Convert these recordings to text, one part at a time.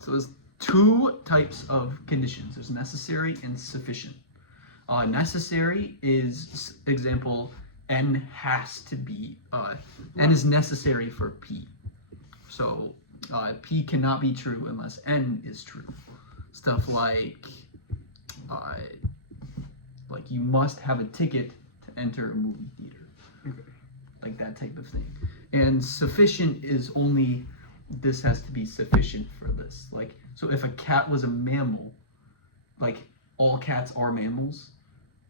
So there's two types of conditions. There's necessary and sufficient. Necessary is, example, N has to be, N is necessary for P. So P cannot be true unless N is true. Stuff like you must have a ticket to enter a movie theater. Okay. Like that type of thing. And sufficient is only, this has to be sufficient for this. Like, so if a cat was a mammal, like all cats are mammals,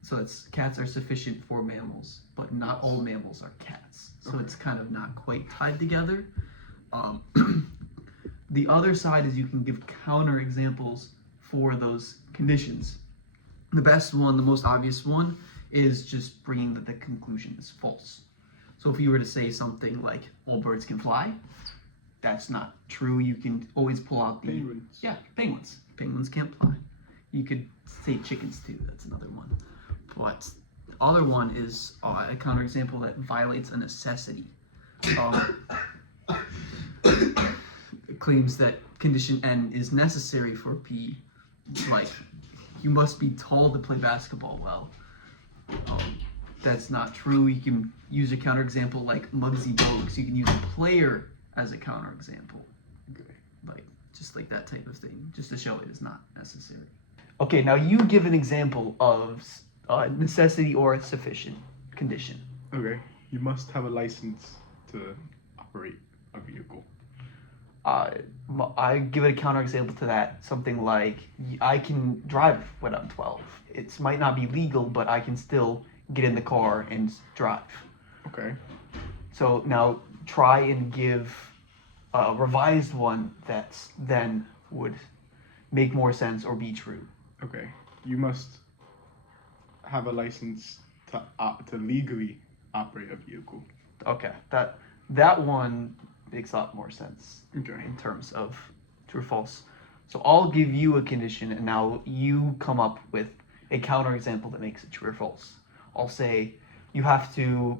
so it's cats are sufficient for mammals, but not all mammals are cats. So it's kind of not quite tied together. The other side is you can give counter examples for those conditions. The best one, the most obvious one, is just bringing that the conclusion is false. So if you were to say something like all birds can fly, that's not true. You can always pull out the Penguins. Yeah, penguins. Penguins can't fly. You could say chickens too. That's another one. But the other one is a counterexample that violates a necessity. It claims that condition N is necessary for P. Like, you must be tall to play basketball well. That's not true. You can use a counterexample like Muggsy Bogues. You can use a player as a counterexample. Okay. Like, just like that type of thing, just to show it is not necessary. Okay, now you give an example of necessity or a sufficient condition. Okay. You must have a license to operate a vehicle. I give it a counterexample to that, something like I can drive when I'm 12. It might not be legal, but I can still get in the car and drive. Okay. So now try and give a revised one that then would make more sense or be true. Okay. You must have a license to legally operate a vehicle. Okay, that one makes a lot more sense. Okay. In terms of true or false. So I'll give you a condition, and now you come up with a counterexample that makes it true or false. I'll say you have to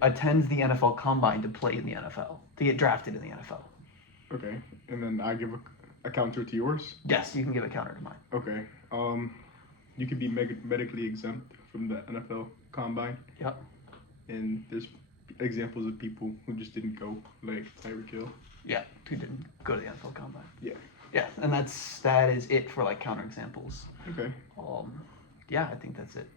attend the NFL Combine to play in the NFL, to get drafted in the NFL. Okay. And then I give a counter to yours? Yes, you can give a counter to mine. Okay. You could be medically exempt from the NFL Combine. Yep. And there's examples of people who just didn't go, like Tyreek Hill. Yeah, who didn't go to the NFL Combine. Yeah. Yeah, and that is it for like counterexamples. Okay. Yeah, I think that's it.